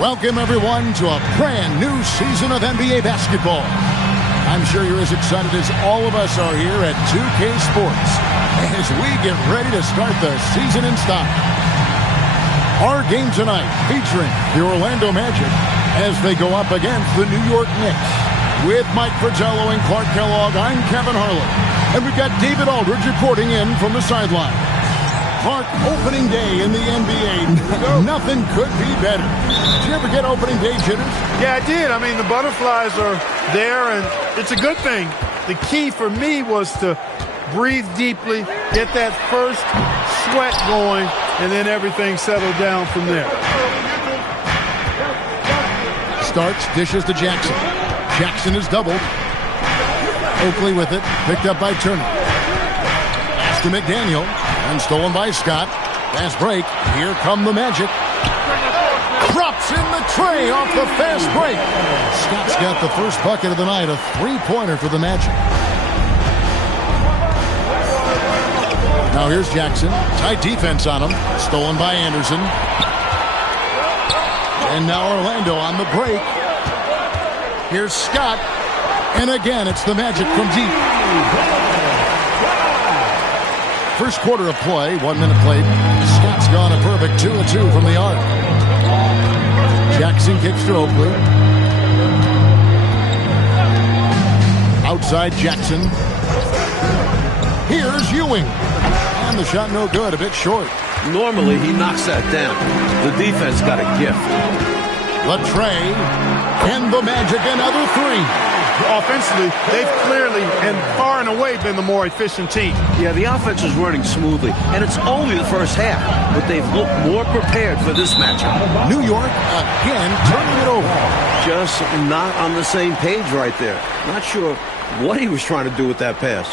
Welcome, everyone, to a brand new season of NBA basketball. I'm sure you're as excited as all of us are here at 2K Sports as we get ready to start the season in style. Our game tonight featuring the Orlando Magic as they go up against the New York Knicks. With Mike Fratello and Clark Kellogg, I'm Kevin Harlan. And we've got David Aldridge reporting in from the sideline. Clark, opening day in the NBA. Nothing could be better. Did you ever get opening day jitters? Yeah, I did. I mean, the butterflies are there, and it's a good thing. The key for me was to breathe deeply, get that first sweat going, and then everything settled down from there. Starts, dishes to Jackson. Jackson is doubled. Oakley with it, picked up by Turner. Pass to McDaniel, and stolen by Scott. Fast break, here come the Magic. Drops in the tray off the fast break. Scott's got the first bucket of the night, a three-pointer for the Magic. Now here's Jackson, tight defense on him, stolen by Anderson. And now Orlando on the break. Here's Scott. And again, it's the Magic from deep. First quarter of play, 1 minute played. Scott's gone a perfect 2 of 2 from the arc. Jackson kicks to Oakley. Outside Jackson. Here's Ewing. And the shot no good, a bit short. Normally, he knocks that down. The defense got a gift. Latrey, and the Magic another three. Offensively, they've clearly and far and away been the more efficient team. Yeah, the offense is running smoothly, and it's only the first half, but they've looked more prepared for this matchup. New York again turning it over. Just not on the same page right there. Not sure what he was trying to do with that pass.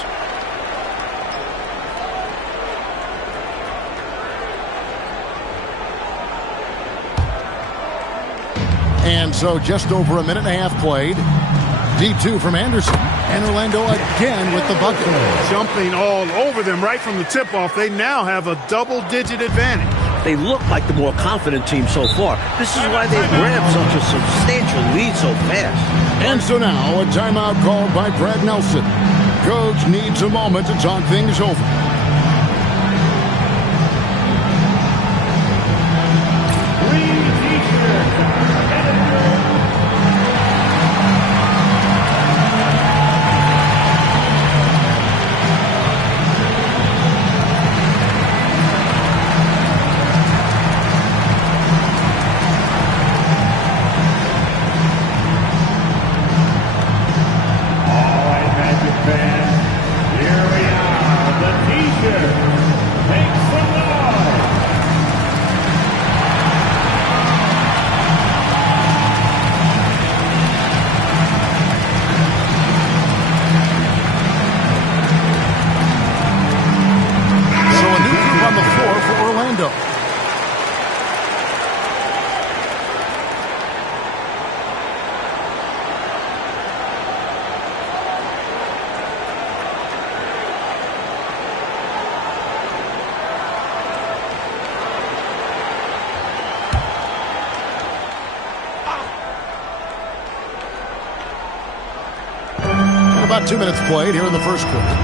And so just over a minute and a half played. Deep two from Anderson. And Orlando again with the bucket. Jumping all over them right from the tip-off. They now have a double-digit advantage. They look like the more confident team so far. This is why they've grabbed such a substantial lead so fast. And so now a timeout called by Brad Nelson. Coach needs a moment to talk things over. About 2 minutes played here in the first quarter.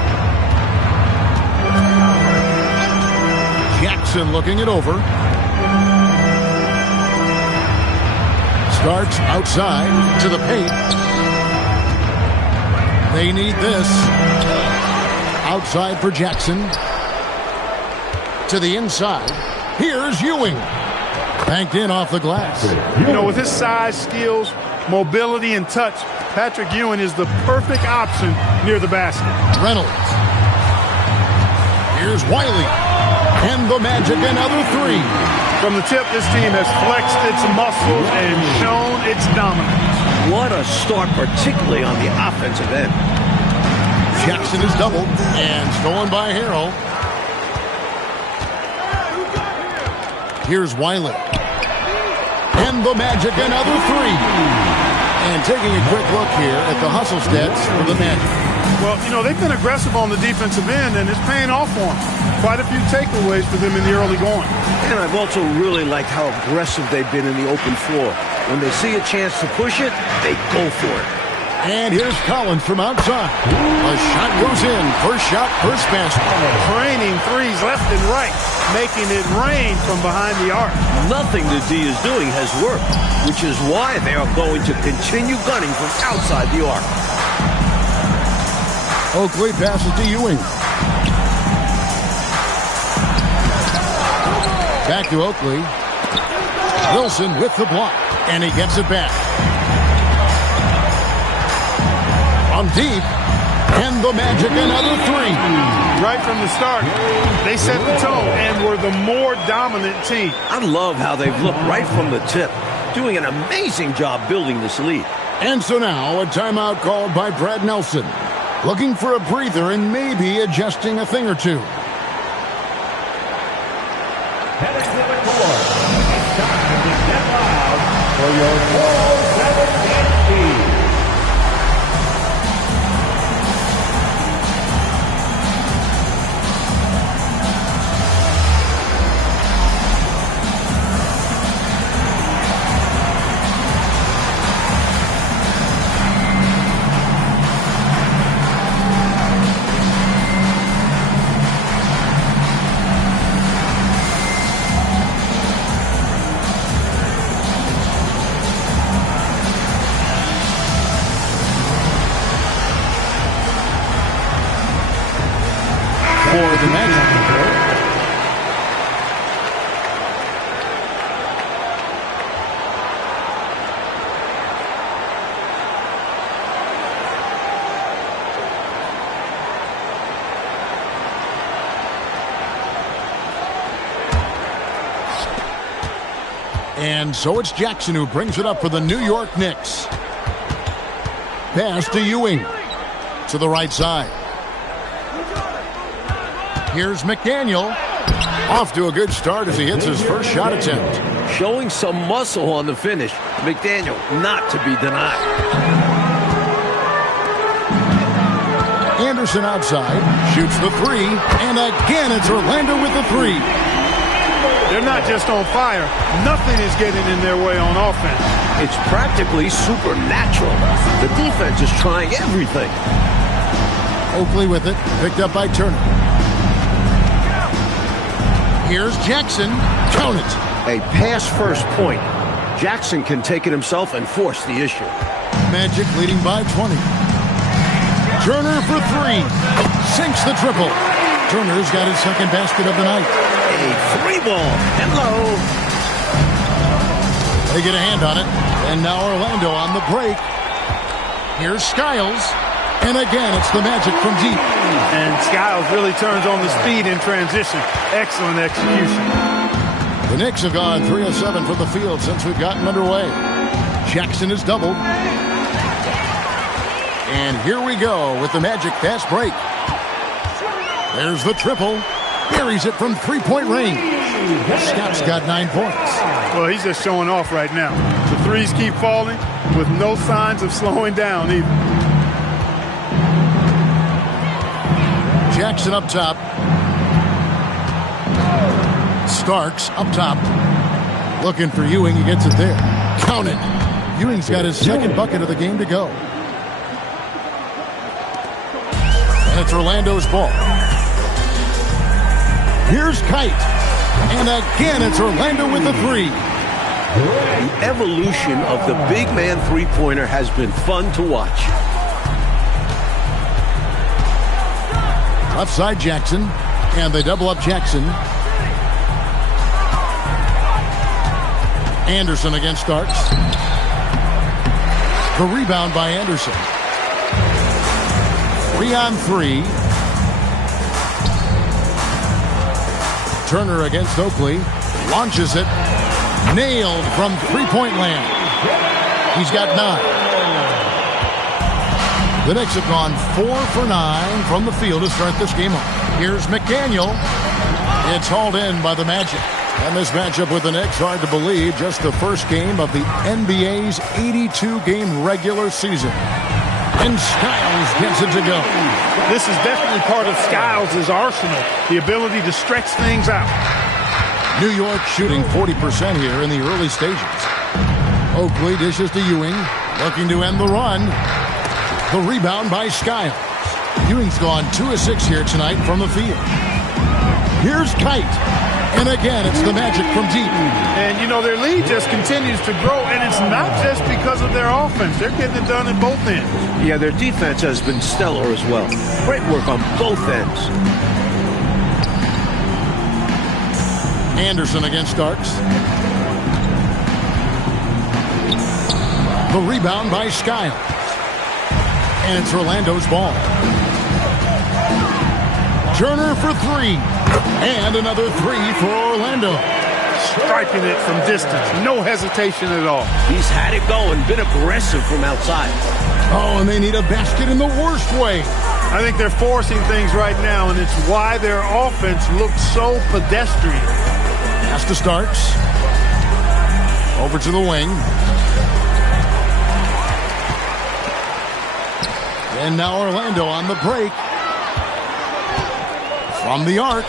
Jackson looking it over. Starts outside to the paint. They need this. Outside for Jackson. To the inside. Here's Ewing. Banked in off the glass. You know, with his size, skills, mobility, and touch, Patrick Ewing is the perfect option near the basket. Reynolds. Here's Wiley. And the Magic another three. From the tip, this team has flexed its muscles and shown its dominance. What a start, particularly on the offensive end. Jackson is doubled and stolen by Harrell. Here's Wiley. And the Magic another three. And taking a quick look here at the hustle stats for the Magic. Well, you know, they've been aggressive on the defensive end, and it's paying off for them. Quite a few takeaways for them in the early going. And I've also really liked how aggressive they've been in the open floor. When they see a chance to push it, they go for it. And here's Collins from outside. A shot goes in. First shot, first basket. Raining threes left and right, making it rain from behind the arc. Nothing the D is doing has worked, which is why they are going to continue gunning from outside the arc. Oakley passes to Ewing. Back to Oakley. Wilson with the block, and he gets it back. From deep, and the Magic another three. Right from the start, they set the tone and were the more dominant team. I love how they've looked right from the tip, doing an amazing job building this lead. And so now a timeout called by Brad Nelson, looking for a breather and maybe adjusting a thing or two. Heading to the court, it's time to step out for your 4-7 team. For the Magic. And so it's Jackson who brings it up for the New York Knicks. Pass to Ewing. To the right side. Here's McDaniel. Off to a good start as he hits his first shot attempt. Showing some muscle on the finish. McDaniel not to be denied. Anderson outside. Shoots the three. And again, it's Orlando with the three. They're not just on fire. Nothing is getting in their way on offense. It's practically supernatural. The defense is trying everything. Oakley with it. Picked up by Turner. Here's Jackson. Count it. A pass-first point. Jackson can take it himself and force the issue. Magic leading by 20. Turner for three. Sinks the triple. Turner's got his second basket of the night. A three ball. Hello. They get a hand on it. And now Orlando on the break. Here's Skiles. And again, it's the Magic from deep. And Skiles really turns on the speed in transition. Excellent execution. The Knicks have gone 3 of 7 from the field since we've gotten underway. Jackson is doubled. And here we go with the Magic fast break. There's the triple. Buries it from three-point range. Scott's got 9 points. Well, he's just showing off right now. The threes keep falling with no signs of slowing down either. Jackson up top. Starks up top. Looking for Ewing. He gets it there. Count it. Ewing's got his second bucket of the game to go. And it's Orlando's ball. Here's Kite. And again, it's Orlando with the three. The evolution of the big man three-pointer has been fun to watch. Left side Jackson. And they double up Jackson. Anderson against Starks. The rebound by Anderson. 3-on-3. Turner against Oakley. Launches it. Nailed from three-point land. He's got 9. The Knicks have gone 4 for 9 from the field to start this game off. Here's McDaniel. It's hauled in by the Magic. And this matchup with the Knicks, hard to believe, just the first game of the NBA's 82-game regular season. And Skiles gets it to go. This is definitely part of Skiles' arsenal, the ability to stretch things out. New York shooting 40% here in the early stages. Oakley dishes to Ewing, looking to end the run. The rebound by Skiles. Ewing's gone 2 of 6 here tonight from the field. Here's Kite. And again, it's the Magic from deep. And, you know, their lead just continues to grow, and it's not just because of their offense. They're getting it done at both ends. Yeah, their defense has been stellar as well. Great work on both ends. Anderson against Starks. The rebound by Skiles. And it's Orlando's ball. Turner for 3. And another 3 for Orlando. Striking it from distance. No hesitation at all. He's had it going, been aggressive from outside. Oh, and they need a basket in the worst way. I think they're forcing things right now, and it's why their offense looks so pedestrian. Pass to Starks. Over to the wing. And now Orlando on the break. From the arc.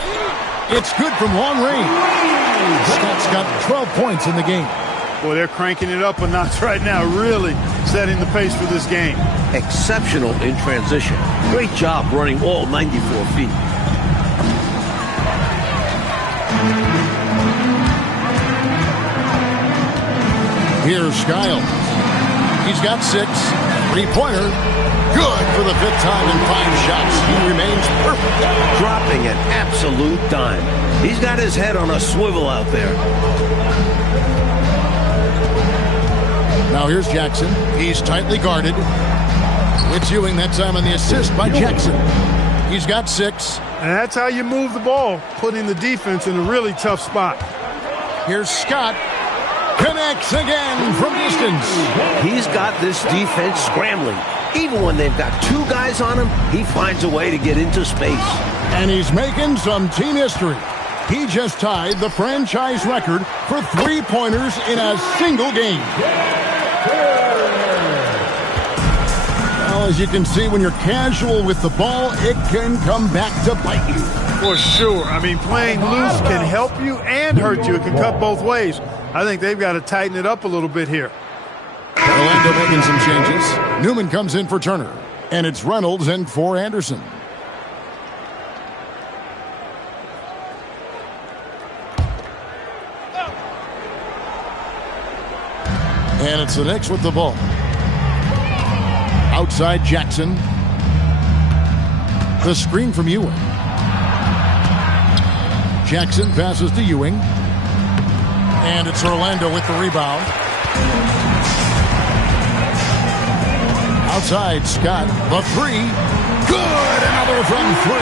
It's good from long range. Scott's got 12 points in the game. Boy, they're cranking it up a notch right now, really setting the pace for this game. Exceptional in transition. Great job running all 94 feet. Here's Skiles. He's got 6. 3-pointer. Good for the 5th time in 5 shots. He remains perfect. Dropping an absolute dime. He's got his head on a swivel out there. Now here's Jackson. He's tightly guarded. It's Ewing that time on the assist by Jackson. He's got 6. And that's how you move the ball, putting the defense in a really tough spot. Here's Scott. Connects again from distance. He's got this defense scrambling. Even when they've got 2 guys on him, he finds a way to get into space. And he's making some team history. He just tied the franchise record for 3-pointers in a single game. Well, as you can see, when you're casual with the ball, it can come back to bite you. For sure. I mean, playing loose can help you and hurt you. It can cut both ways. I think they've got to tighten it up a little bit here. Orlando making some changes. Newman comes in for Turner. And it's Reynolds in for Anderson. And it's the Knicks with the ball. Outside Jackson. The screen from Ewing. Jackson passes to Ewing. And it's Orlando with the rebound. Outside, Scott, the 3. Good! Another from 3.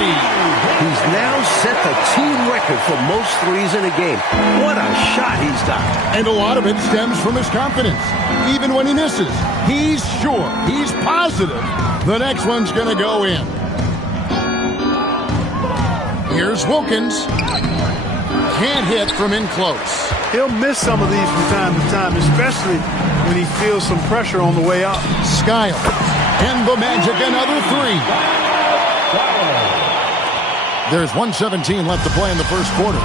He's now set the team record for most threes in a game. What a shot he's got. And a lot of it stems from his confidence. Even when he misses, he's sure, he's positive the next one's going to go in. Here's Wilkins. Can't hit from in close. He'll miss some of these from time to time, especially when he feels some pressure on the way up. Skiles. And the Magic, another 3. There's 1:17 left to play in the first quarter.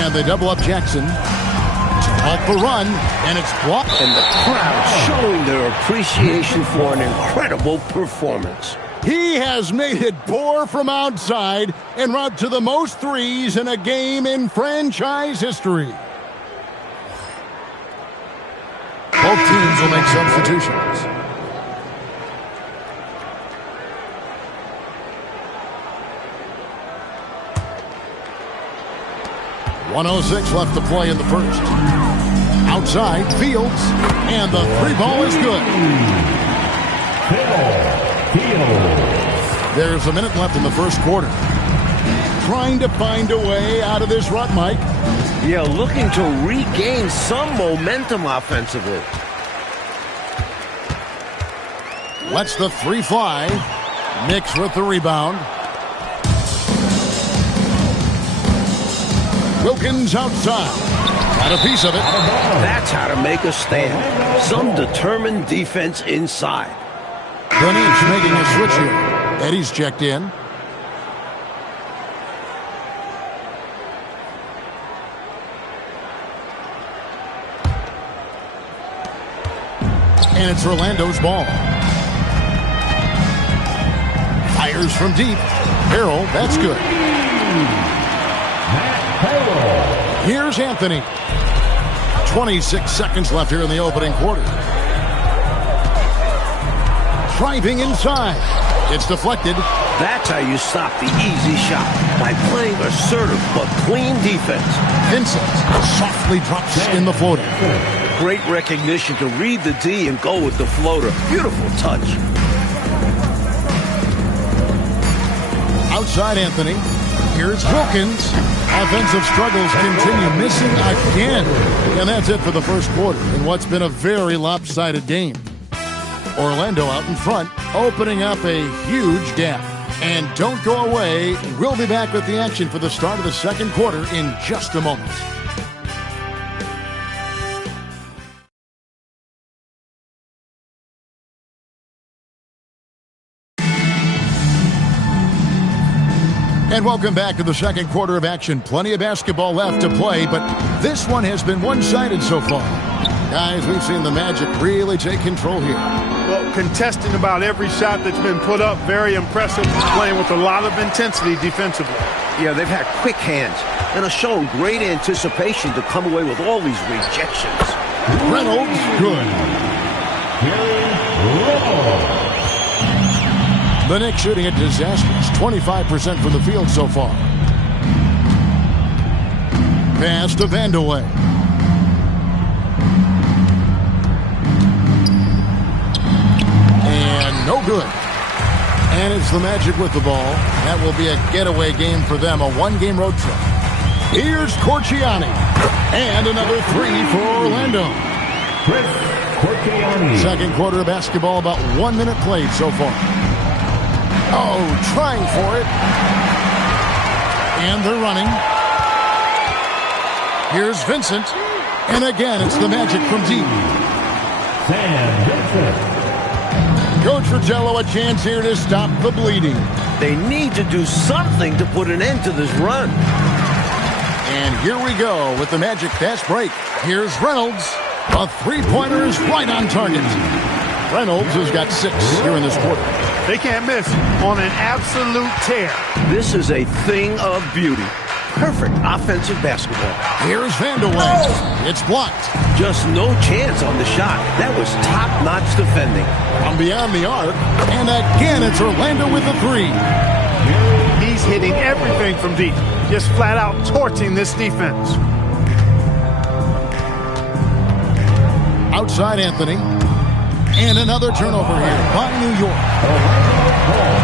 And they double up Jackson. Off the run, and it's blocked. And the crowd showing their appreciation for an incredible performance. He has made it pour from outside en route to the most threes in a game in franchise history. Both teams will make substitutions. .106 left to play in the first. Outside, Fields, and the 3 ball is good. There's a minute left in the first quarter. Trying to find a way out of this rut, Mike. Yeah, looking to regain some momentum offensively. Lets the 3 fly. Knicks with the rebound. Wilkins outside. Got a piece of it. That's how to make a stand. Some determined defense inside. Benich making a switch here. Eddie's checked in. And it's Orlando's ball. Fires from deep. Harrell, that's good. Here's Anthony. 26 seconds left here in the opening quarter. Driving inside. It's deflected. That's how you stop the easy shot, by playing assertive but clean defense. Vincent softly drops in the floater. Great recognition to read the D and go with the floater. Beautiful touch. Outside Anthony. Here's Wilkins. Offensive struggles continue, missing again. And that's it for the first quarter in what's been a very lopsided game. Orlando out in front, opening up a huge gap. And don't go away. We'll be back with the action for the start of the second quarter in just a moment. And welcome back to the second quarter of action. Plenty of basketball left to play, but this one has been one-sided so far. Guys, we've seen the Magic really take control here. Well, contesting about every shot that's been put up. Very impressive. Playing with a lot of intensity defensively. Yeah, they've had quick hands and are showing great anticipation to come away with all these rejections. Reynolds, good. The Knicks shooting a disastrous 25% from the field so far. Pass to Vandeweghe. And no good. And it's the Magic with the ball. That will be a getaway game for them, a one-game road trip. Here's Corchiani. And another three for Orlando. Second quarter of basketball, about 1 minute played so far. Oh, trying for it. And they're running. Here's Vincent. And again, it's the Magic from deep. Coach Fratello, a chance here to stop the bleeding. They need to do something to put an end to this run. And here we go with the Magic fast break. Here's Reynolds. A three-pointer is right on target. Reynolds has got 6 here in this quarter. They can't miss on an absolute tear. This is a thing of beauty. Perfect offensive basketball. Here's Vandeweghe. It's blocked. Just no chance on the shot. That was top-notch defending. From beyond the arc. And again, it's Orlando with the three. He's hitting everything from deep. Just flat out torching this defense. Outside Anthony. And another turnover here by New York.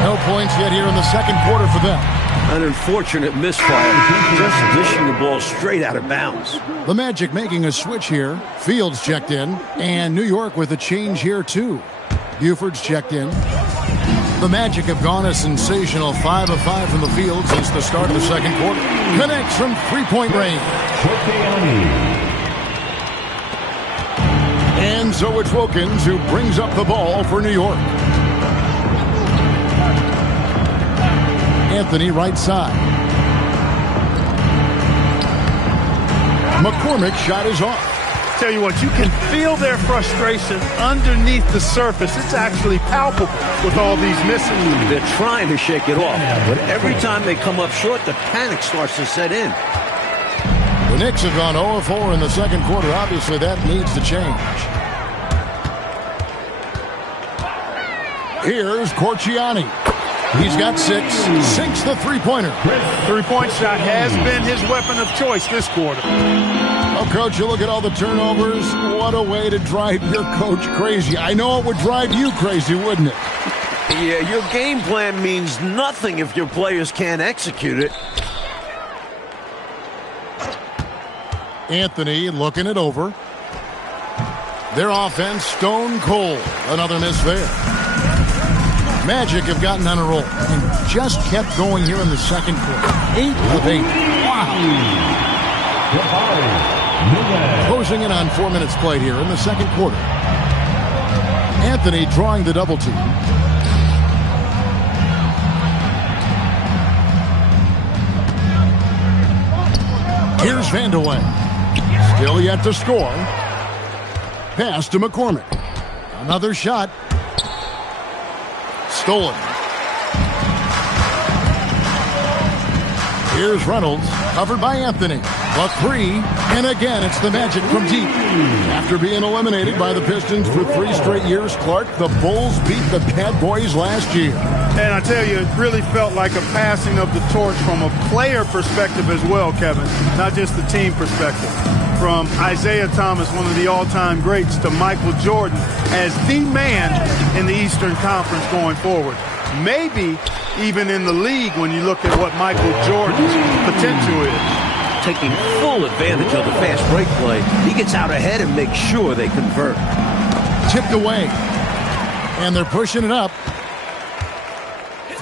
No points yet here in the second quarter for them. An unfortunate misfire. Just dishing the ball straight out of bounds. The Magic making a switch here. Fields checked in. And New York with a change here too. Buford's checked in. The Magic have gone a sensational 5 of 5 from the field since the start of the second quarter. Connects from three-point range. And so it's Wilkins who brings up the ball for New York. Anthony right side. McCormick's shot is off. Tell you what, you can feel their frustration underneath the surface. It's actually palpable with all these misses. They're trying to shake it off, but every time they come up short, the panic starts to set in. The Knicks have gone 0 of 4 in the second quarter. Obviously, that needs to change. Here's Corchiani. He's got 6. Sinks the three-pointer. Three-point shot has been his weapon of choice this quarter. Oh, Coach, you look at all the turnovers. What a way to drive your coach crazy. I know it would drive you crazy, wouldn't it? Yeah, your game plan means nothing if your players can't execute it. Anthony looking it over. Their offense stone cold. Another miss there. Magic have gotten on a roll and just kept going here in the second quarter. 8 of 8. Wow. Closing in on 4 minutes played here in the second quarter. Anthony drawing the double team. Here's Vandeweghe. Still yet to score. Pass to McCormick. Another shot. Stolen. Here's Reynolds, covered by Anthony. A three, and again it's the Magic from deep. After being eliminated by the Pistons for 3 straight years, Clark, the Bulls beat the Bad Boys last year. And I tell you, it really felt like a passing of the torch from a player perspective as well, Kevin, not just the team perspective. From Isaiah Thomas, one of the all-time greats, to Michael Jordan as the man in the Eastern Conference going forward. Maybe even in the league when you look at what Michael Jordan's potential is. Taking full advantage of the fast break play, he gets out ahead and makes sure they convert. Tipped away. And they're pushing it up.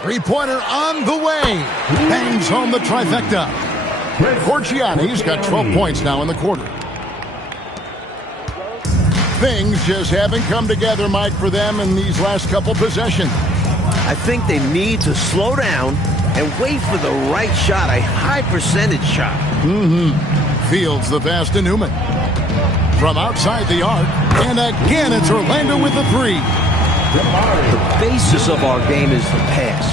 Three-pointer on the way. Bangs home the trifecta. Corciani's got 12 points now in the quarter. Things just haven't come together, Mike, for them in these last couple possessions. I think they need to slow down and wait for the right shot, a high percentage shot. Fields the pass to Newman. From outside the arc, and again it's Orlando with the three. The basis of our game is the pass,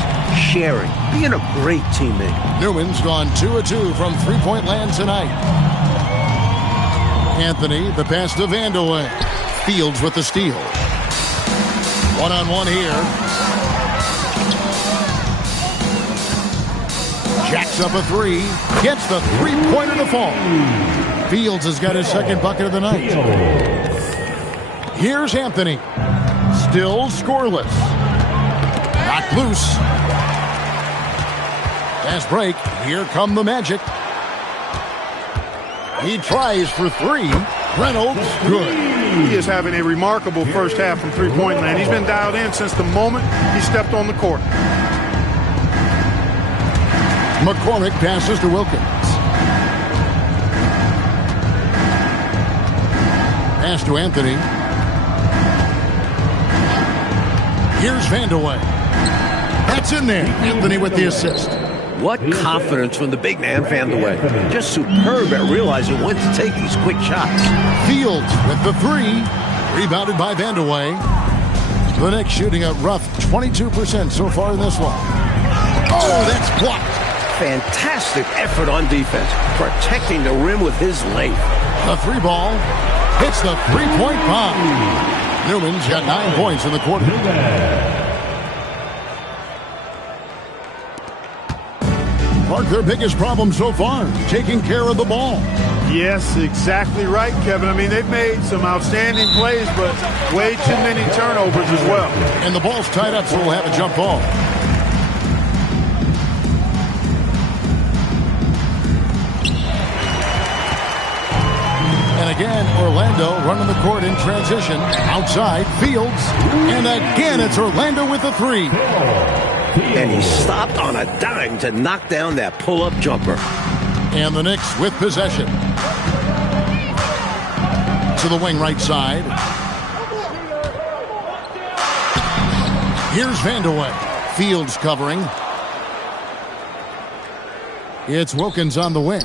sharing, being a great teammate. Newman's gone 2 of 2 from three-point land tonight. Anthony, the pass to Vandeweghe. Fields with the steal. One-on-one here. Jacks up a three, gets the three-pointer to fall. Fields has got his second bucket of the night. Here's Anthony. Still scoreless. Knocked loose. Fast break. Here come the Magic. He tries for three. Reynolds, good. He is having a remarkable first half from three-point land. He's been dialed in since the moment he stepped on the court. McCormick passes to Wilkins. Pass to Anthony. Here's Vandeweghe. That's in there. Anthony with the assist. What confidence from the big man, Vandeweghe. Just superb at realizing when to take these quick shots. Fields with the three. Rebounded by Vandeweghe. The Knicks shooting a rough 22% so far in this one. Oh, that's blocked. Fantastic effort on defense, protecting the rim with his length. The three ball hits the three-point bomb. Newman's got 9 points in the quarter. Mark, their biggest problem so far, taking care of the ball. Yes, exactly right, Kevin. I mean, they've made some outstanding plays, but way too many turnovers as well. And the ball's tied up, so we'll have a jump ball. And again, Orlando running the court in transition. Outside, Fields. And again, it's Orlando with the three. And he stopped on a dime to knock down that pull-up jumper. And the Knicks with possession. To the wing right side. Here's Vandeweghe. Fields covering. It's Wilkins on the wing.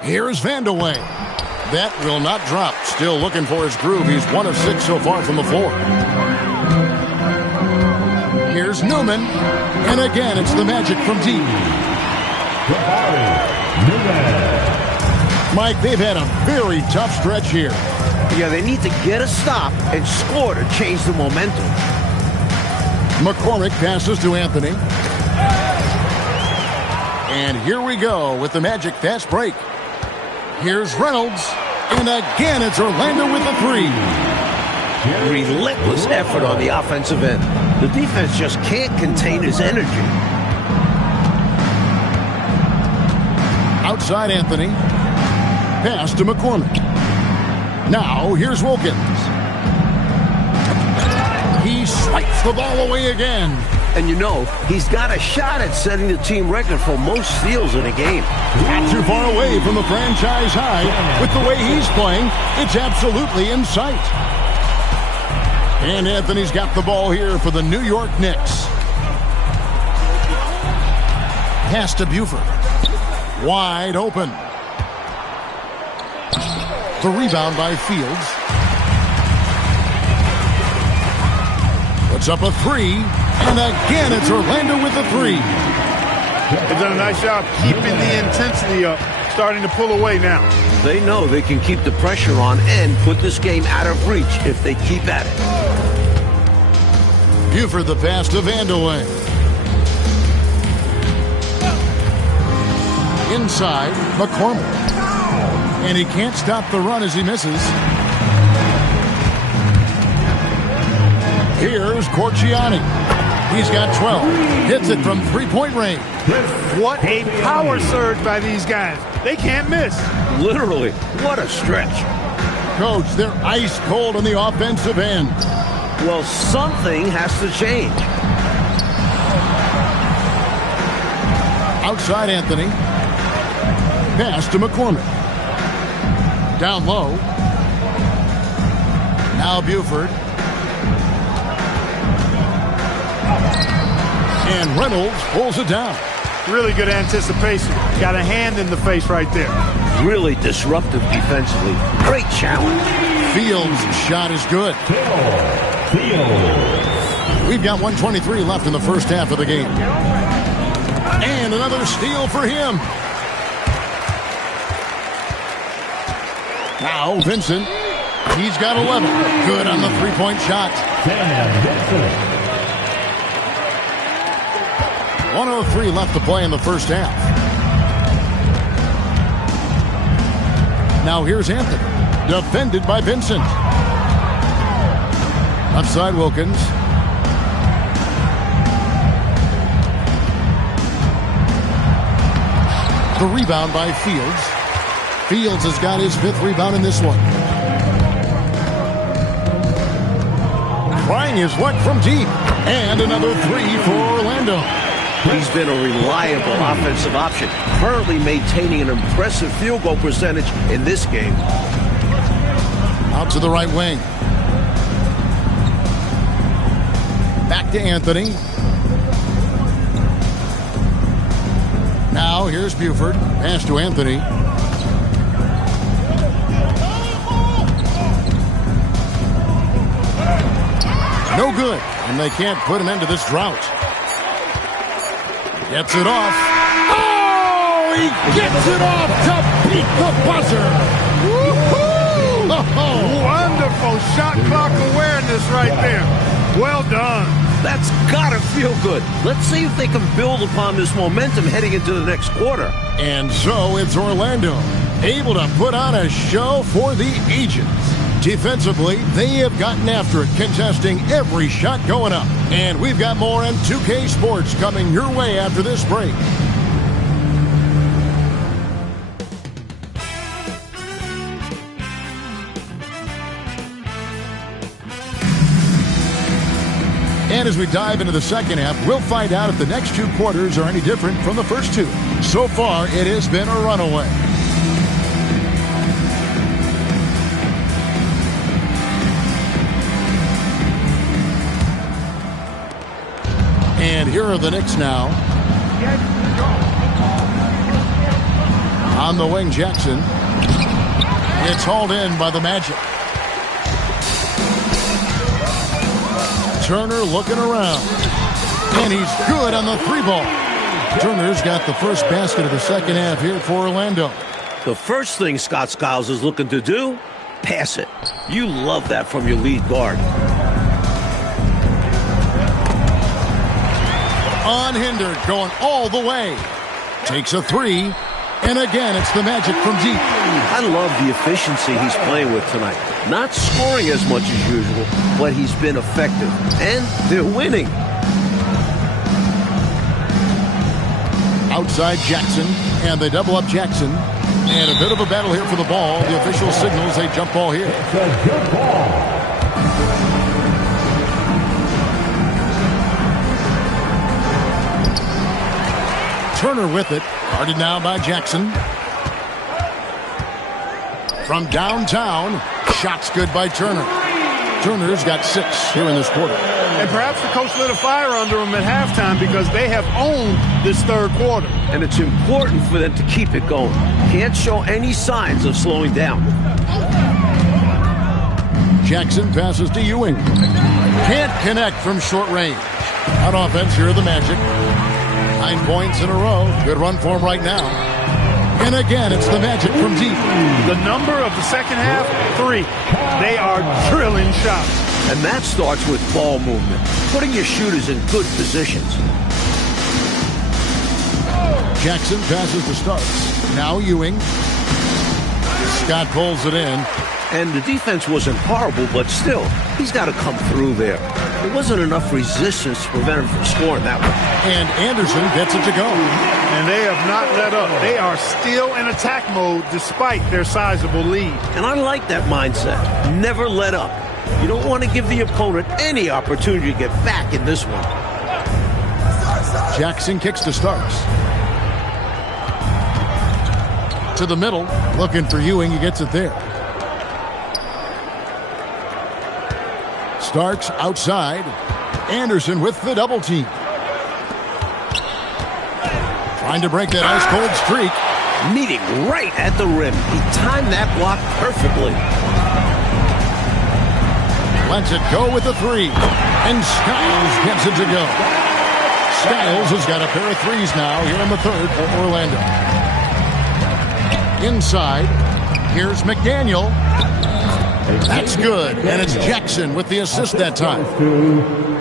Here's Vandeweghe. That will not drop. Still looking for his groove. He's 1 of 6 so far from the floor. Here's Newman. And again, it's the Magic from deep. Mike, they've had a very tough stretch here. Yeah, they need to get a stop and score to change the momentum. McCormick passes to Anthony. And here we go with the Magic fast break. Here's Reynolds. And again, it's Orlando with the three. Relentless effort on the offensive end. The defense just can't contain his energy. Outside Anthony. Pass to McCormick. Now, here's Wilkins. He swipes the ball away again. And you know, he's got a shot at setting the team record for most steals in a game. Not too far away from the franchise high. With the way he's playing, it's absolutely in sight. And Anthony's got the ball here for the New York Knicks. Pass to Buford. Wide open. The rebound by Fields. Puts up a three, and again it's Orlando with the three. They've done a nice job keeping the intensity up, starting to pull away now. They know they can keep the pressure on and put this game out of reach if they keep at it. Buford the pass to Vandeweghe. Inside, McCormick. And he can't stop the run as he misses. Here's Corciani. He's got 12. Hits it from three-point range. What a power surge by these guys. They can't miss. Literally, what a stretch. Coach, they're ice cold on the offensive end. Well, something has to change. Outside Anthony. Pass to McCormick. Down low. Now Buford. And Reynolds pulls it down. Really good anticipation. Got a hand in the face right there. Really disruptive defensively. Great challenge. Fields' shot is good. We've got 1:23 left in the first half of the game. And another steal for him. Now Vincent. He's got 11. Good on the three-point shot. 1:03 left to play in the first half. Now here's Anthony. Defended by Vincent. Outside Wilkins. The rebound by Fields. Fields has got his 5th rebound in this one. Trying his luck from deep. And another three for Orlando. He's been a reliable offensive option, currently maintaining an impressive field goal percentage in this game. Out to the right wing. Back to Anthony. Now here's Buford. Pass to Anthony. No good. And they can't put an end to this drought. Gets it off. Oh, he gets it off to beat the buzzer. Woo-hoo! Oh. Wonderful shot clock awareness right there. Well done. That's gotta feel good. Let's see if they can build upon this momentum heading into the next quarter. And so it's Orlando, able to put on a show for the ages. Defensively, they have gotten after it, contesting every shot going up. And we've got more on 2K Sports coming your way after this break. And as we dive into the second half, we'll find out if the next 2 quarters are any different from the first 2. So far, it has been a runaway. And here are the Knicks now. On the wing, Jackson. It's hauled in by the Magic. Turner looking around. And he's good on the 3-ball. Turner's got the first basket of the second half here for Orlando. The first thing Scott Skiles is looking to do, pass it. You love that from your lead guard. Unhindered, going all the way. Takes a 3. And again, it's the Magic from deep. I love the efficiency he's playing with tonight. Not scoring as much as usual, but he's been effective. And they're winning. Outside Jackson, and they double up Jackson. And a bit of a battle here for the ball. The official signals a jump ball here. It's a jump ball. Turner with it. Guarded now by Jackson. From downtown, shots good by Turner. Turner's got 6 here in this quarter. And perhaps the coach lit a fire under them at halftime because they have owned this third quarter. And it's important for them to keep it going. Can't show any signs of slowing down. Jackson passes to Ewing. Can't connect from short range. On offense, here are the Magic. 9 points in a row. Good run for him right now. And again, it's the Magic from deep. The number of the second half, 3. They are drilling shots. And that starts with ball movement, putting your shooters in good positions. Jackson passes to Starks. Now Ewing. Scott pulls it in. And the defense wasn't horrible, but still, he's got to come through there. There wasn't enough resistance to prevent him from scoring that one. And Anderson gets it to go. And they have not let up. They are still in attack mode despite their sizable lead. And I like that mindset. Never let up. You don't want to give the opponent any opportunity to get back in this one. Jackson kicks to Starks. To the middle, looking for Ewing. He gets it there. Starks outside. Anderson with the double team. Trying to break that ice-cold streak. Meeting right at the rim. He timed that block perfectly. Lets it go with the 3. And Skiles gets it to go. Skiles has got a pair of 3s now here in the third for Orlando. Inside, here's McDaniel. That's good, and it's Jackson with the assist that time.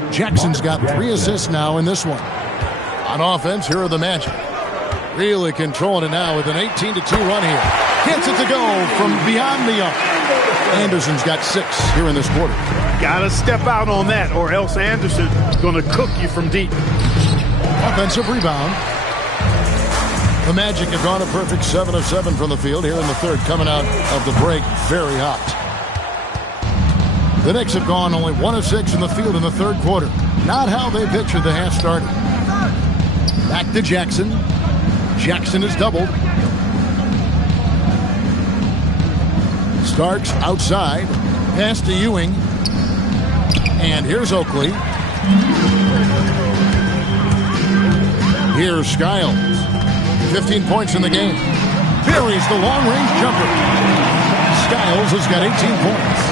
Jackson's got 3 assists now in this one. On offense, here are the Magic. Really controlling it now with an 18-2 run here. Gets it to go from beyond the arc. Anderson's got 6 here in this quarter. Gotta step out on that, or else Anderson's gonna cook you from deep. Offensive rebound. The Magic have gone a perfect 7 of 7 from the field here in the third, coming out of the break very hot. The Knicks have gone only 1 of 6 in the field in the third quarter. Not how they pictured the half started. Back to Jackson. Jackson is doubled. Starks outside. Pass to Ewing. And here's Oakley. Here's Skiles. 15 points in the game. Buries the long-range jumper. Skiles has got 18 points.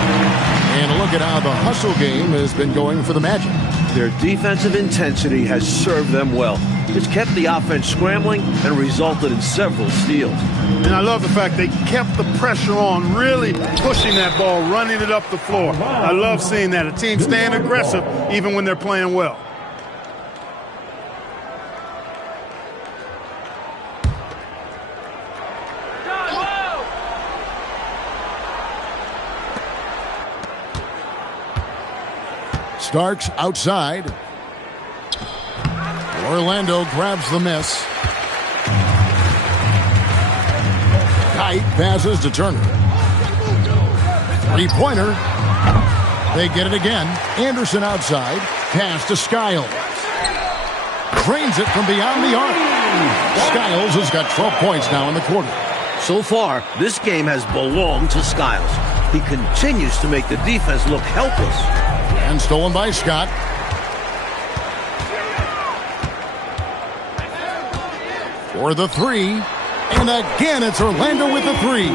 And look at how the hustle game has been going for the Magic. Their defensive intensity has served them well. It's kept the offense scrambling and resulted in several steals. And I love the fact they kept the pressure on, really pushing that ball, running it up the floor. I love seeing that. A team staying aggressive even when they're playing well. Starks outside. Orlando grabs the miss. Kite passes to Turner. 3-pointer. They get it again. Anderson outside. Pass to Skiles. Drains it from beyond the arc. Skiles has got 12 points now in the quarter. So far, this game has belonged to Skiles. He continues to make the defense look helpless. And stolen by Scott. For the 3. And again, it's Orlando with the 3.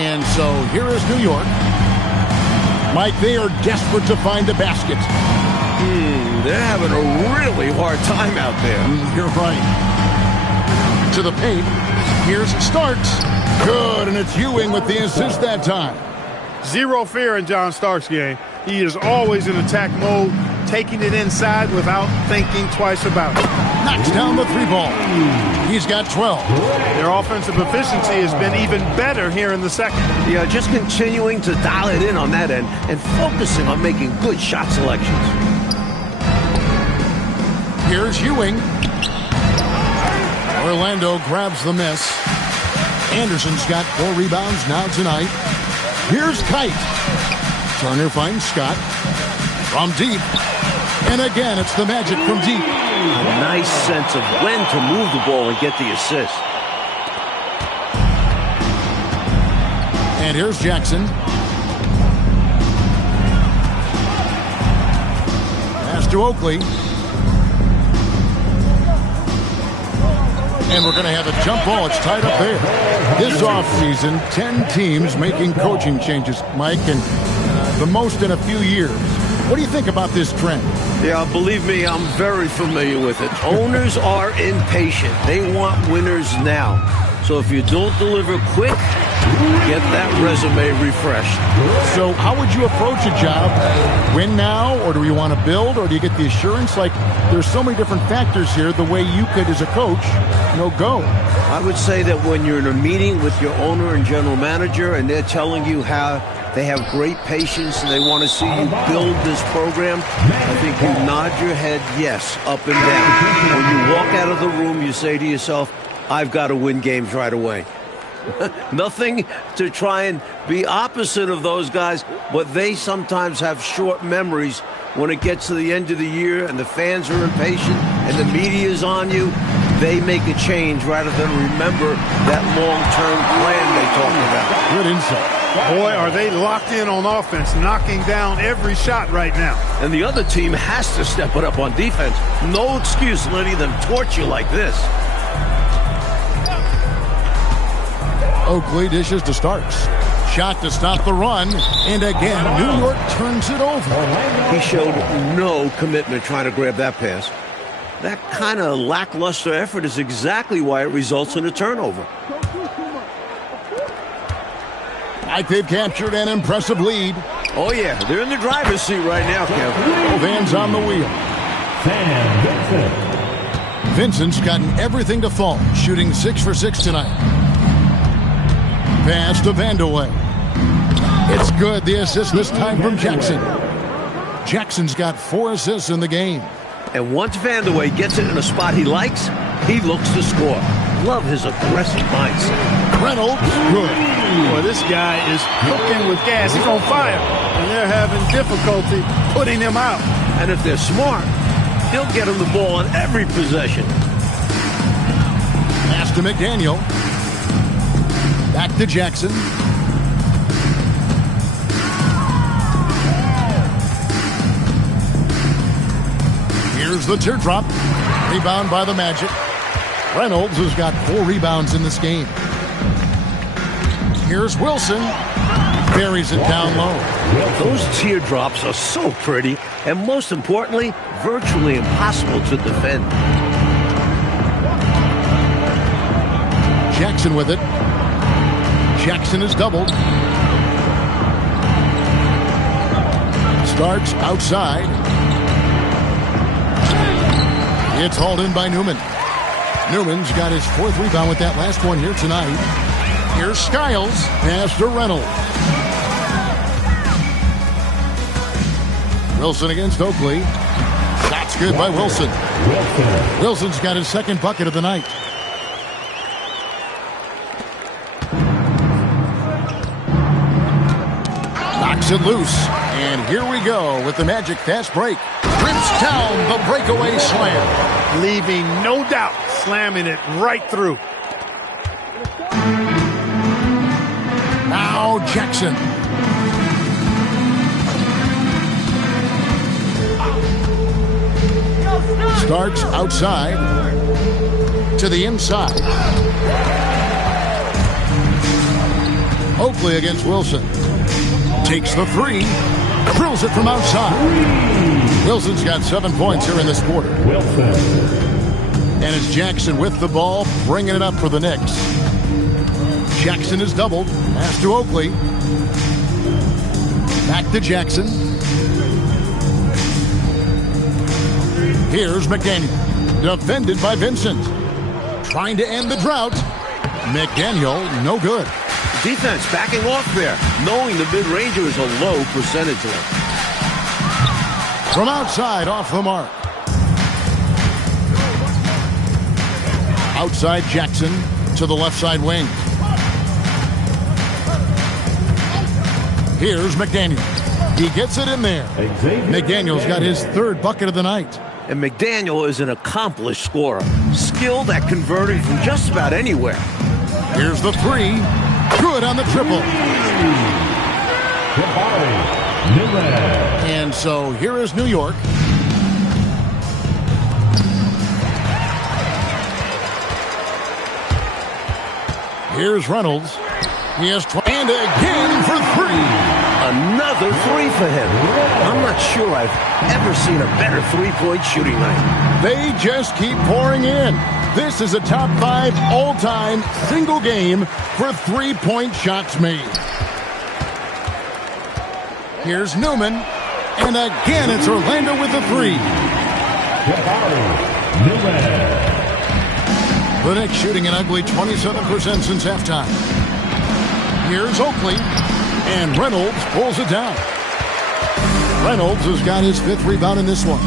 And so here is New York. Mike, they are desperate to find a basket. They're having a really hard time out there. You're right. To the paint. Here's Starks. Good, and it's Ewing with the assist that time. Zero fear in John Starks' game. He is always in attack mode, taking it inside without thinking twice about it. Knocks down the 3 ball. He's got 12. Their offensive efficiency has been even better here in the second. Yeah, just continuing to dial it in on that end and focusing on making good shot selections. Here's Ewing. Orlando grabs the miss. Anderson's got 4 rebounds now tonight. Here's Kite. Turner finds Scott. From deep. And again, it's the Magic from deep. A nice sense of when to move the ball and get the assist. And here's Jackson. Pass to Oakley. And we're going to have a jump ball. It's tied up there. This offseason, 10 teams making coaching changes, Mike, and the most in a few years. What do you think about this trend? Yeah, believe me, I'm very familiar with it. Owners are impatient. They want winners now. So if you don't deliver quick, get that resume refreshed. So how would you approach a job? Win now, or do you want to build, or do you get the assurance? Like, there's so many different factors here, the way you could, as a coach, go. I would say that when you're in a meeting with your owner and general manager and they're telling you how they have great patience and they want to see you build this program, I think you nod your head yes, up and down. When you walk out of the room, you say to yourself, I've got to win games right away. Nothing to try and be opposite of those guys, but they sometimes have short memories when it gets to the end of the year and the fans are impatient and the media is on you. They make a change rather than remember that long-term plan they talked about. Good insight. Boy, are they locked in on offense, knocking down every shot right now. And the other team has to step it up on defense. No excuse letting them torch you like this. Oakley dishes to Starks. Shot to stop the run. And again, New York turns it over. He showed no commitment trying to grab that pass. That kind of lackluster effort is exactly why it results in a turnover. Like they've captured an impressive lead. Oh, yeah. They're in the driver's seat right now, Kev. Both hands on the wheel. Vincent's gotten everything to fall, shooting 6 for 6 tonight. Pass to Vandeweghe. It's good. The assist this time from Jackson. Jackson's got 4 assists in the game. And once Vandeweghe gets it in a spot he likes, he looks to score. Love his aggressive mindset. Reynolds, good. Boy, this guy is cooking with gas. He's on fire. And they're having difficulty putting him out. And if they're smart, they'll get him the ball on every possession. Pass to McDaniel. Back to Jackson. Here's the teardrop. Rebound by the Magic. Reynolds has got 4 rebounds in this game. Here's Wilson. Buries it down low. Those teardrops are so pretty, and most importantly, virtually impossible to defend. Jackson with it. Jackson is doubled. Starks outside. It's hauled in by Newman. Newman's got his 4th rebound with that last one here tonight. Here's Skiles. Pass to Reynolds. Wilson against Oakley. Shot's good by Wilson. Wilson's got his 2nd bucket of the night. Knocks it loose. And here we go with the Magic fast break. Rips down the breakaway slam. Leaving no doubt, slamming it right through. Now Jackson. Starks outside to the inside. Oakley against Wilson. Takes the 3. Drills it from outside. Wilson's got 7 points here in this quarter. And it's Jackson with the ball, bringing it up for the Knicks. Jackson is doubled. Pass to Oakley. Back to Jackson. Here's McDaniel. Defended by Vincent. Trying to end the drought. McDaniel, no good. Defense backing off there, knowing the mid-ranger is a low percentage level. From outside, off the mark. Outside Jackson to the left side wing. Here's McDaniel. He gets it in there. McDaniel's got his 3rd bucket of the night. And McDaniel is an accomplished scorer, skilled at converting from just about anywhere. Here's the 3. Good on the triple. And so here is New York. Here's Reynolds. He has and again for three. Another three for him. I'm not sure I've ever seen a better three-point shooting night. They just keep pouring in. This is a top 5 all-time single game for three-point shots made. Here's Newman. And again, it's Orlando with a three. The Knicks shooting an ugly 27% since halftime. Here's Oakley. And Reynolds pulls it down. Reynolds has got his 5th rebound in this one.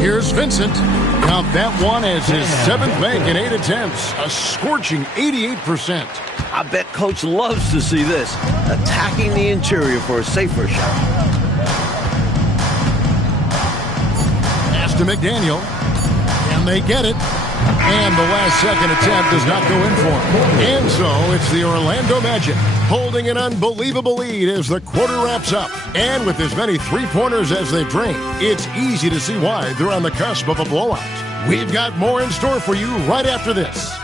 Here's Vincent. Count that one as his 7th make in 8 attempts. A scorching 88%. I bet Coach loves to see this. Attacking the interior for a safer shot. Pass to McDaniel. And they get it. And the last second attempt does not go in for him. And so it's the Orlando Magic holding an unbelievable lead as the quarter wraps up. And with as many three-pointers as they've drained, it's easy to see why they're on the cusp of a blowout. We've got more in store for you right after this.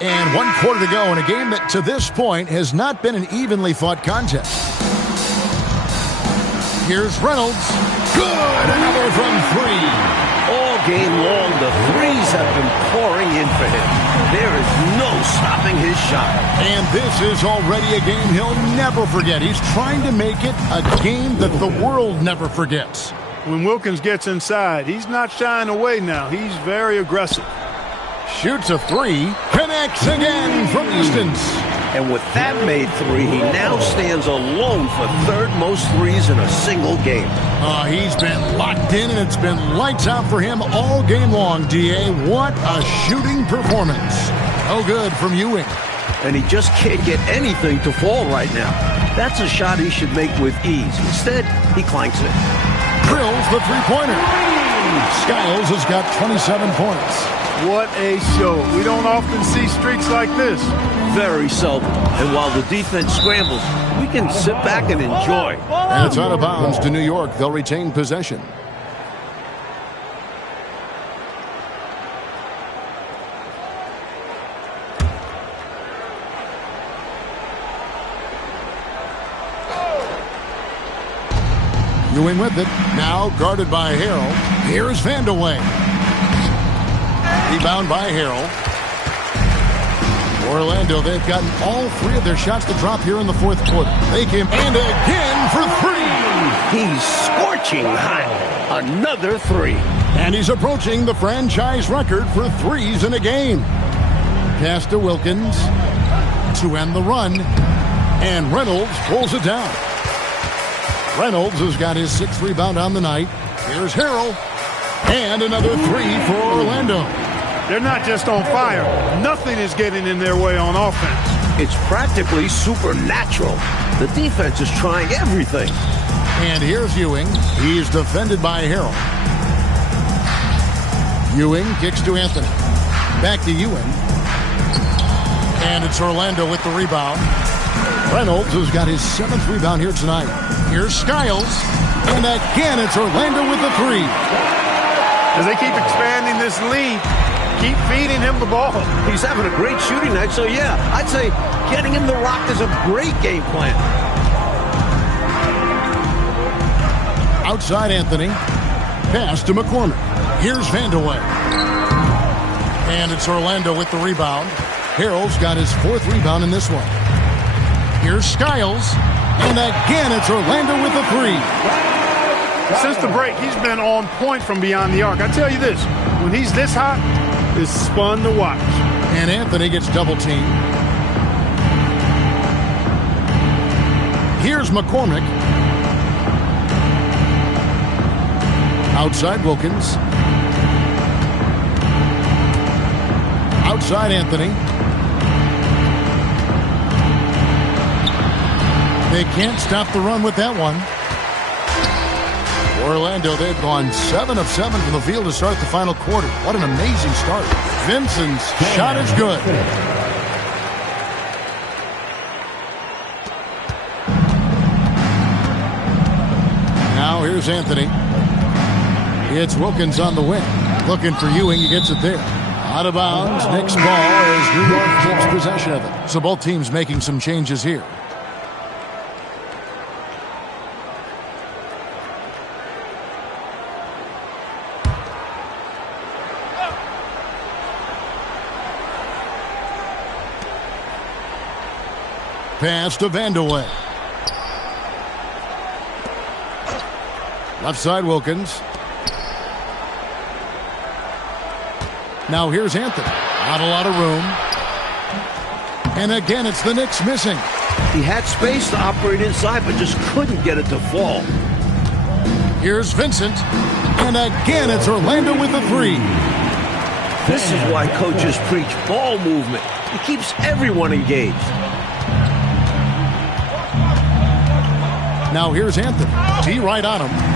And 1 quarter to go in a game that to this point has not been an evenly fought contest. Here's Reynolds. Good! Another from three. All game long, the threes have been pouring in for him. There is no stopping his shot. And this is already a game he'll never forget. He's trying to make it a game that the world never forgets. When Wilkins gets inside, he's not shying away now. He's very aggressive. Shoots a three, connects again from distance. And with that made three, he now stands alone for 3rd most threes in a single game. He's been locked in, and it's been lights out for him all game long, D.A. What a shooting performance. Oh, good from Ewing. And he just can't get anything to fall right now. That's a shot he should make with ease. Instead, he clanks it. Drills the three-pointer. Skiles has got 27 points. What a show. We don't often see streaks like this. Very seldom. And while the defense scrambles, we can sit back and enjoy. And it's out of bounds to New York. They'll retain possession. Ewing with it. Now guarded by Harrell. Here's Vandeweghe. Rebound by Harrell. Orlando, they've gotten all 3 of their shots to drop here in the 4th quarter. They came and again for 3. He's scorching hot. Another 3. And he's approaching the franchise record for threes in a game. Pass to Wilkins to end the run. And Reynolds pulls it down. Reynolds has got his 6th rebound on the night. Here's Harrell. And another 3 for Orlando. They're not just on fire. Nothing is getting in their way on offense. It's practically supernatural. The defense is trying everything. And here's Ewing. He's defended by Harrell. Ewing kicks to Anthony. Back to Ewing. And it's Orlando with the rebound. Reynolds has got his 7th rebound here tonight. Here's Skiles. And again, it's Orlando with the 3. As they keep expanding this lead, keep feeding him the ball. He's having a great shooting night, so yeah, I'd say getting him the rock is a great game plan. Outside Anthony. Pass to McCormick. Here's Vandeweghe. And it's Orlando with the rebound. Harrell's got his 4th rebound in this one. Here's Skiles. And again, it's Orlando with the 3. Since the break, he's been on point from beyond the arc. I tell you this, when he's this hot, it's fun to watch. And Anthony gets double-teamed. Here's McCormick. Outside Wilkins. Outside Anthony. They can't stop the run with that one. Orlando, they've gone 7 of 7 from the field to start the final quarter. What an amazing start. Vincent's shot is good. Here's Anthony. It's Wilkins on the wing. Looking for Ewing. He gets it there. Out of bounds. Knicks ball as New York keeps possession of it. So both teams making some changes here. Pass to Vandeweghe. Left side Wilkins. Now here's Anthony. Not a lot of room. And again, it's the Knicks missing. He had space to operate inside, but just couldn't get it to fall. Here's Vincent. And again, it's Orlando with the three. This is why coaches preach ball movement. It keeps everyone engaged. Now here's Anthony. T right on him.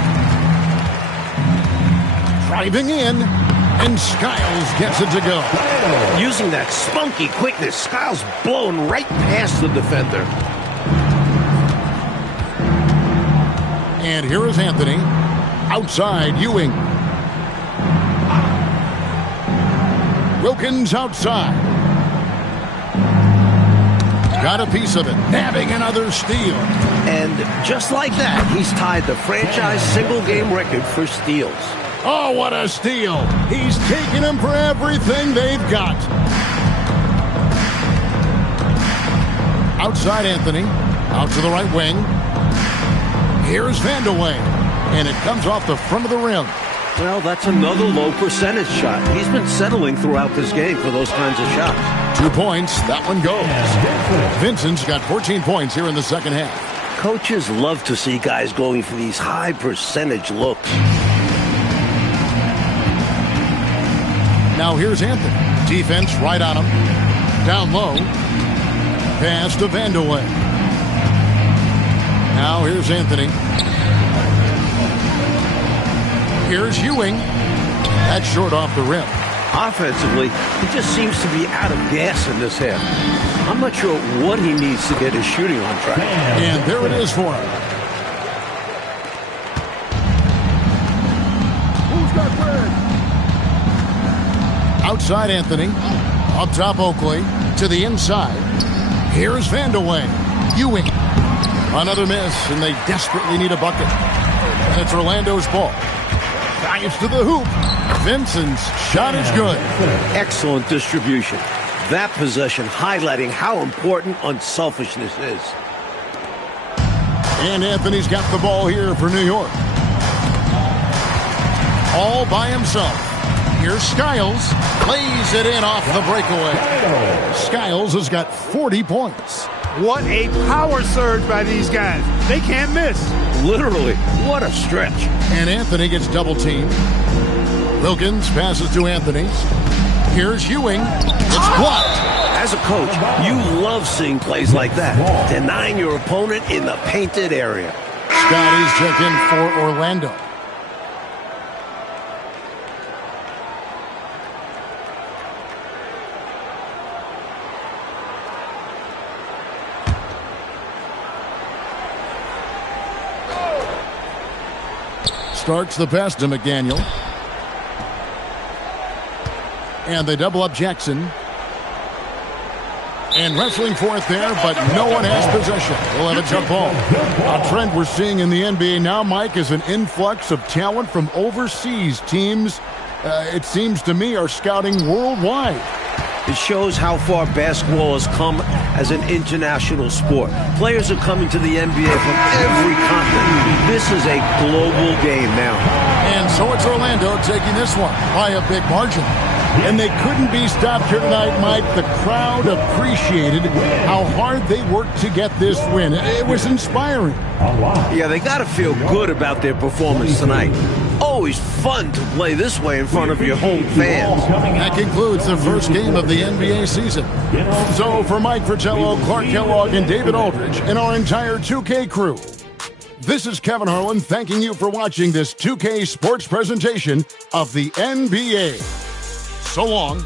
Driving in. And Skiles gets it to go. Using that spunky quickness, Skiles blown right past the defender. And here is Anthony. Outside, Ewing. Wilkins outside. Got a piece of it. Nabbing another steal. And just like that, he's tied the franchise single-game record for steals. Oh, what a steal. He's taking them for everything they've got. Outside Anthony. Out to the right wing. Here's Vandeweghe. And it comes off the front of the rim. Well, that's another low percentage shot. He's been settling throughout this game for those kinds of shots. 2 points. That one goes. Vincent's got 14 points here in the second half. Coaches love to see guys going for these high percentage looks. Now here's Anthony. Defense right on him. Down low. Pass to Vandeweghe. Now here's Anthony. Here's Ewing. That's short off the rim. Offensively, he just seems to be out of gas in this half. I'm not sure what he needs to get his shooting on track. And there it is for him. Who's got red? Outside Anthony. Up top Oakley. To the inside. Here's Vandeweghe. Ewing. Another miss, and they desperately need a bucket. And it's Orlando's ball. Dives to the hoop. Vincent's shot is good. Excellent distribution. That possession highlighting how important unselfishness is. And Anthony's got the ball here for New York. All by himself. Here's Skiles. Lays it in off the breakaway. Skiles has got 40 points. What a power surge by these guys. They can't miss. Literally, what a stretch. And Anthony gets double teamed. Wilkins passes to Anthony. Here's Ewing. It's blocked. As a coach, you love seeing plays like that. Denying your opponent in the painted area. Scotty's checked in for Orlando. Starts the pass to McDaniel. And they double up Jackson. And wrestling for it there, but no one has possession. We'll have a jump ball. A trend we're seeing in the NBA now, Mike, is an influx of talent from overseas teams. It seems to me are scouting worldwide. It shows how far basketball has come as an international sport. Players are coming to the NBA from every continent. This is a global game now. And so it's Orlando taking this one by a big margin. And they couldn't be stopped here tonight, Mike. The crowd appreciated how hard they worked to get this win. It was inspiring. Yeah, they got to feel good about their performance tonight. Always fun to play this way in front of your home fans. That concludes the first game of the NBA season. So for Mike Fratello, Clark Kellogg, and David Aldridge, and our entire 2K crew, this is Kevin Harlan thanking you for watching this 2K sports presentation of the NBA. So long.